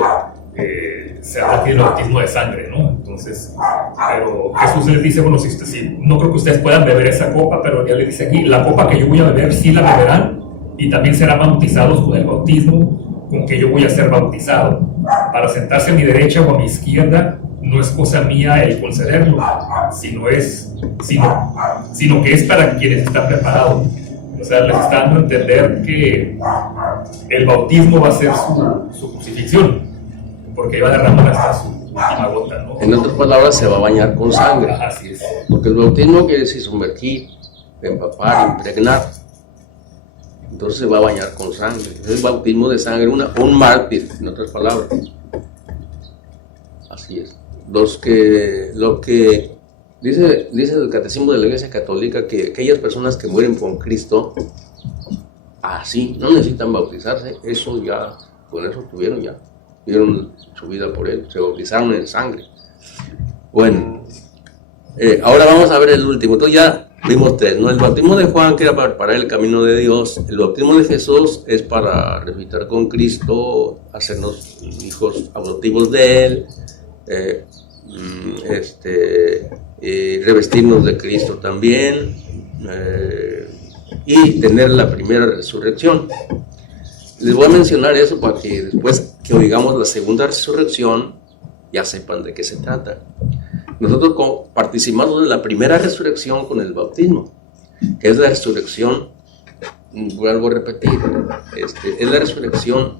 se habla aquí del bautismo de sangre, ¿no? Entonces, pero Jesús les dice, bueno, no creo que ustedes puedan beber esa copa, pero ya le dice aquí, la copa que yo voy a beber sí la beberán, y también serán bautizados con el bautismo con que yo voy a ser bautizado. Para sentarse a mi derecha o a mi izquierda no es cosa mía el concederlo, sino que es para quienes están preparados. O sea, les está dando a entender que el bautismo va a ser su crucifixión, porque iba a derramar hasta su última gota, ¿no? En otras palabras, se va a bañar con sangre. Así es. Porque el bautismo quiere decir sumergir, empapar, impregnar. Entonces se va a bañar con sangre. Es el bautismo de sangre, un mártir, en otras palabras. Así es. Los que Dice el Catecismo de la Iglesia Católica que aquellas personas que mueren con Cristo, así, no necesitan bautizarse, eso ya, con eso dieron su vida por Él, se bautizaron en sangre. Bueno, ahora vamos a ver el último. Entonces ya vimos 3, ¿no? El bautismo de Juan, que era para preparar el camino de Dios. El bautismo de Jesús es para resucitar con Cristo, hacernos hijos adoptivos de Él, revestirnos de Cristo también, y tener la primera resurrección. Les voy a mencionar eso para que después que oigamos la segunda resurrección ya sepan de qué se trata. Nosotros participamos de la primera resurrección con el bautismo, que es la resurrección, vuelvo a repetir, es la resurrección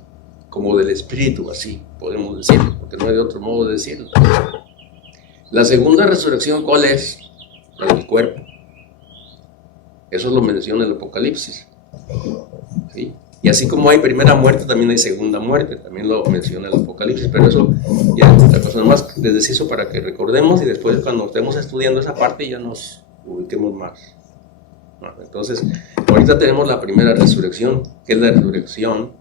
como del espíritu, así podemos decirlo, porque no hay de otro modo de decirlo. La segunda resurrección, ¿cuál es? La del cuerpo. Eso lo menciona el Apocalipsis, ¿sí? Y así como hay primera muerte, también hay segunda muerte, también lo menciona el Apocalipsis, pero eso ya es otra cosa. Nomás les decía eso para que recordemos y después cuando estemos estudiando esa parte ya nos ubiquemos más. Entonces, ahorita tenemos la primera resurrección, que es la resurrección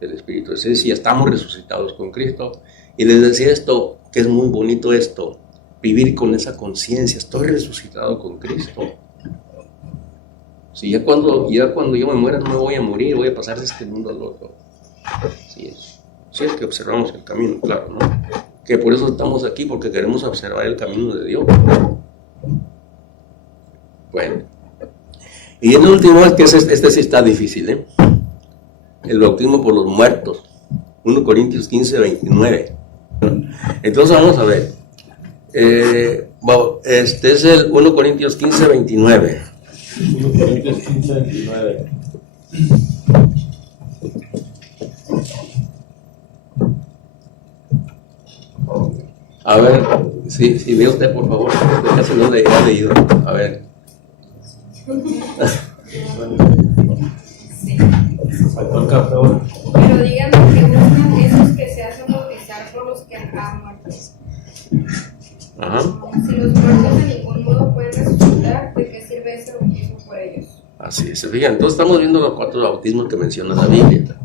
del Espíritu. Es decir, ya estamos resucitados con Cristo. Y les decía esto, que es muy bonito esto, vivir con esa conciencia, estoy resucitado con Cristo. Si ya cuando yo me muera no me voy a morir, voy a pasar de este mundo al otro. Así es que observamos el camino, claro, ¿no? Que por eso estamos aquí, porque queremos observar el camino de Dios. Bueno. Y el último es que este sí está difícil, ¿eh? El bautismo por los muertos. 1 Corintios 15, 29. Entonces vamos a ver. Este es el 1 Corintios 15, 29. 1 Corintios 15, 29. A ver, si ve usted, por favor, casi no le he leído. A ver. Faltó el café ahora. Pero díganme que buscan esos que se hacen bautizar por los que han muerto. Ajá. Si los muertos de ningún modo pueden resucitar, ¿de qué sirve ese bautismo por ellos? Así es, fíjense, entonces estamos viendo los 4 bautismos que menciona la Biblia.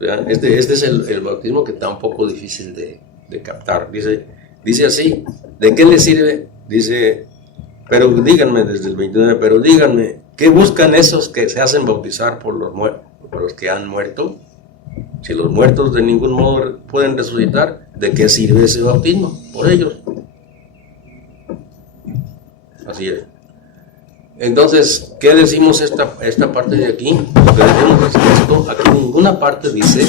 Vean, este es el bautismo que está un poco difícil de captar. Dice así, ¿de qué le sirve? Dice, pero díganme, desde el 29, pero díganme, ¿qué buscan esos que se hacen bautizar por los que han muerto? Si los muertos de ningún modo pueden resucitar, ¿de qué sirve ese bautismo? Por ellos. Así es. Entonces, ¿qué decimos esta parte de aquí? Lo que decimos es esto, aquí en ninguna parte dice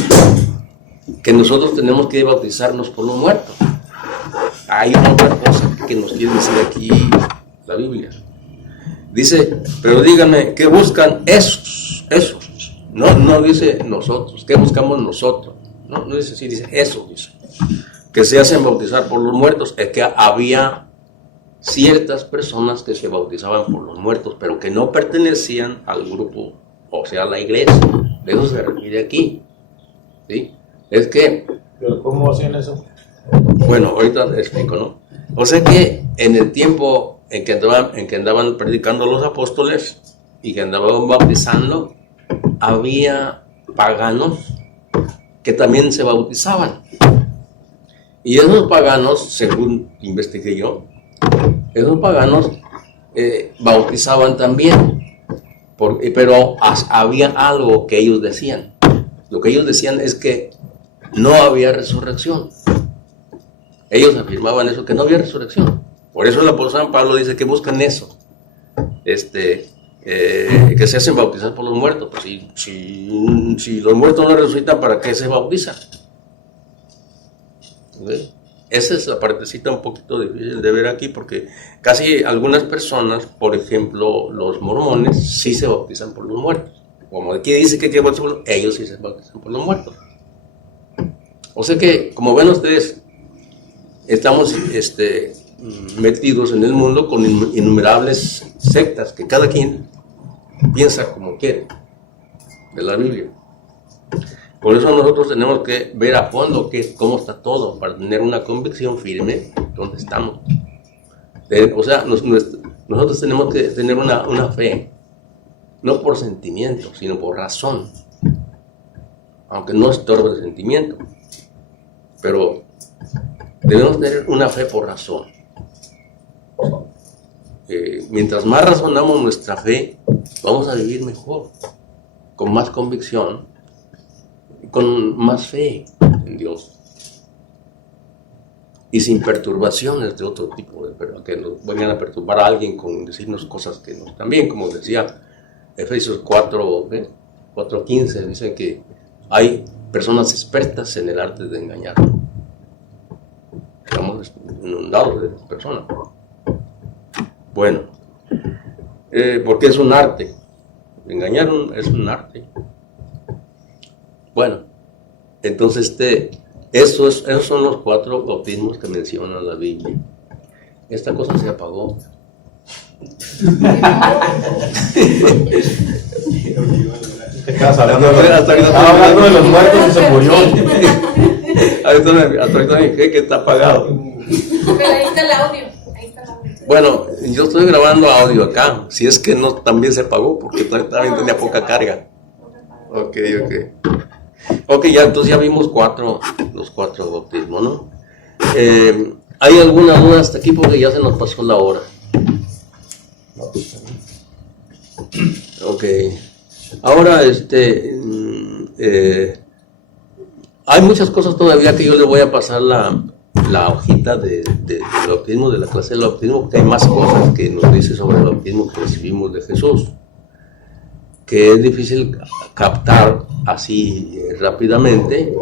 que nosotros tenemos que bautizarnos por los muertos. Hay otra cosa que nos quiere decir aquí la Biblia. Dice, pero díganme, ¿qué buscan esos? No dice nosotros, ¿qué buscamos nosotros? No dice así, dice eso, dice. Que se hacen bautizar por los muertos. Es que había ciertas personas que se bautizaban por los muertos, pero que no pertenecían al grupo, o sea, a la iglesia. De eso se refiere aquí. ¿Sí? Es que... ¿Pero cómo hacían eso? Bueno, ahorita te explico, ¿no? O sea que en el tiempo en que andaban predicando los apóstoles y que andaban bautizando, había paganos que también se bautizaban. Y esos paganos, según investigué yo, esos paganos bautizaban también, pero había algo que ellos decían. Lo que ellos decían es que no había resurrección. Ellos afirmaban eso, que no había resurrección. Por eso el apóstol San Pablo dice que buscan eso, que se hacen bautizar por los muertos. Pues si los muertos no resucitan, ¿para qué se bautizan? ¿Sí? Esa es la partecita un poquito difícil de ver aquí, porque casi algunas personas, por ejemplo los mormones, sí se bautizan por los muertos. Como aquí dice que ellos sí se bautizan por los muertos. O sea que, como ven ustedes, estamos metidos en el mundo con innumerables sectas, que cada quien piensa como quiere de la Biblia. Por eso nosotros tenemos que ver a fondo cómo está todo, para tener una convicción firme donde estamos. O sea, nosotros tenemos que tener una fe, no por sentimiento, sino por razón. Aunque no estorbe el sentimiento, pero debemos tener una fe por razón. Mientras más razonamos nuestra fe, vamos a vivir mejor, con más convicción, con más fe en Dios. Y sin perturbaciones de otro tipo, que nos vayan a perturbar a alguien con decirnos cosas que no están bien, como decía Efesios 4:15, dice que hay personas expertas en el arte de engañar. Estamos inundados de personas. Bueno, porque es un arte. Engañar es un arte. Bueno, entonces esos son los 4 bautismos que menciona la Biblia. Esta cosa se apagó. Estaba hablando de los muertos y se murió. Hasta ahorita me dije que está apagado. Pero ahí está el audio. Bueno, yo estoy grabando audio acá. Si es que no, también se apagó porque también tenía poca carga. Ok. Ok, ya entonces ya vimos los 4 bautismos, ¿no? ¿Hay alguna duda hasta aquí? Porque ya se nos pasó la hora. Ok. Ahora, hay muchas cosas todavía que yo le voy a pasar la hojita del bautismo, de la clase del bautismo, porque hay más cosas que nos dice sobre el bautismo que recibimos de Jesús, que es difícil captar así rápidamente.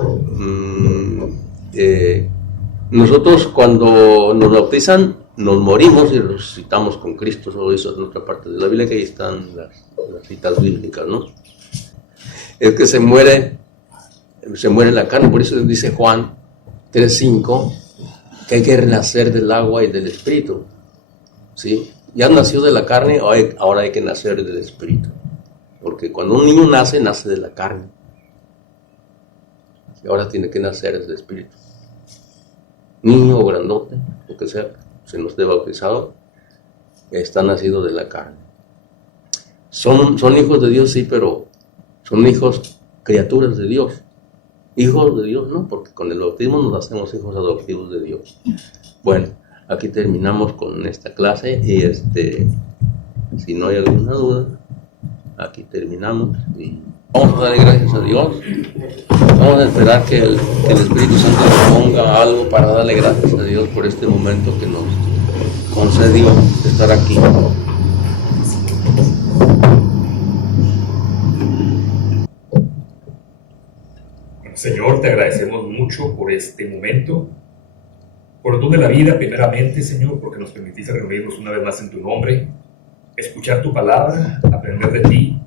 Nosotros cuando nos bautizan, nos morimos y resucitamos con Cristo. Solo eso es otra parte de la Biblia, que ahí están las citas bíblicas, ¿no? Es que se muere la carne, por eso dice Juan 3:5, que hay que renacer del agua y del espíritu, ¿sí? Ya nació de la carne, ahora hay que nacer del espíritu, porque cuando un niño nace de la carne, y ahora tiene que nacer del espíritu. Niño o grandote, lo que sea, se nos dé bautizado, está nacido de la carne. Son hijos de Dios, sí, pero son criaturas de Dios. Hijos de Dios, no, porque con el bautismo nos hacemos hijos adoptivos de Dios. Bueno, aquí terminamos con esta clase y si no hay alguna duda, aquí terminamos y vamos a darle gracias a Dios. Vamos a esperar que el Espíritu Santo nos ponga algo para darle gracias a Dios por este momento que nos concedió estar aquí. Señor, te agradecemos mucho por este momento, por el don de la vida, primeramente, Señor, porque nos permitiste reunirnos una vez más en tu nombre, escuchar tu palabra, aprender de ti,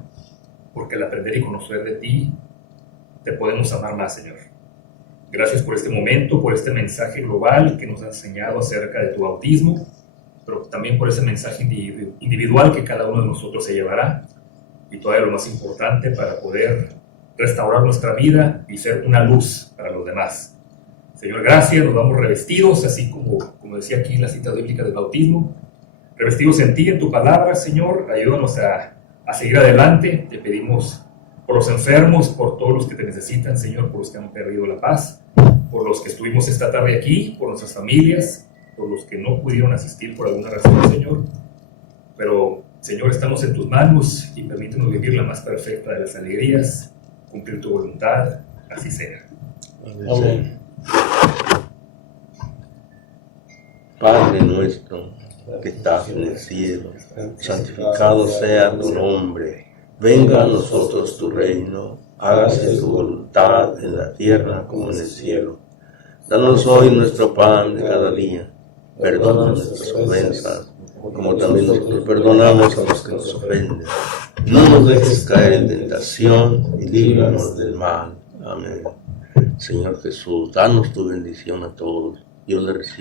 porque al aprender y conocer de ti, te podemos amar más, Señor. Gracias por este momento, por este mensaje global que nos ha enseñado acerca de tu bautismo, pero también por ese mensaje individual que cada uno de nosotros se llevará, y todavía lo más importante, para poder restaurar nuestra vida y ser una luz para los demás. Señor, gracias, nos vamos revestidos, así como decía aquí en la cita bíblica del bautismo, revestidos en ti, en tu palabra, Señor. Ayúdanos a seguir adelante. Te pedimos por los enfermos, por todos los que te necesitan, Señor, por los que han perdido la paz, por los que estuvimos esta tarde aquí, por nuestras familias, por los que no pudieron asistir por alguna razón, Señor. Pero, Señor, estamos en tus manos y permítenos vivir la más perfecta de las alegrías, cumplir tu voluntad, así sea. Amén. Padre nuestro que estás en el cielo, santificado sea tu nombre. Venga a nosotros tu reino, hágase tu voluntad en la tierra como en el cielo. Danos hoy nuestro pan de cada día. Perdona nuestras ofensas, como también nosotros perdonamos a los que nos ofenden. No nos dejes caer en tentación y líbranos del mal. Amén. Señor Jesús, danos tu bendición a todos. Dios le reciba.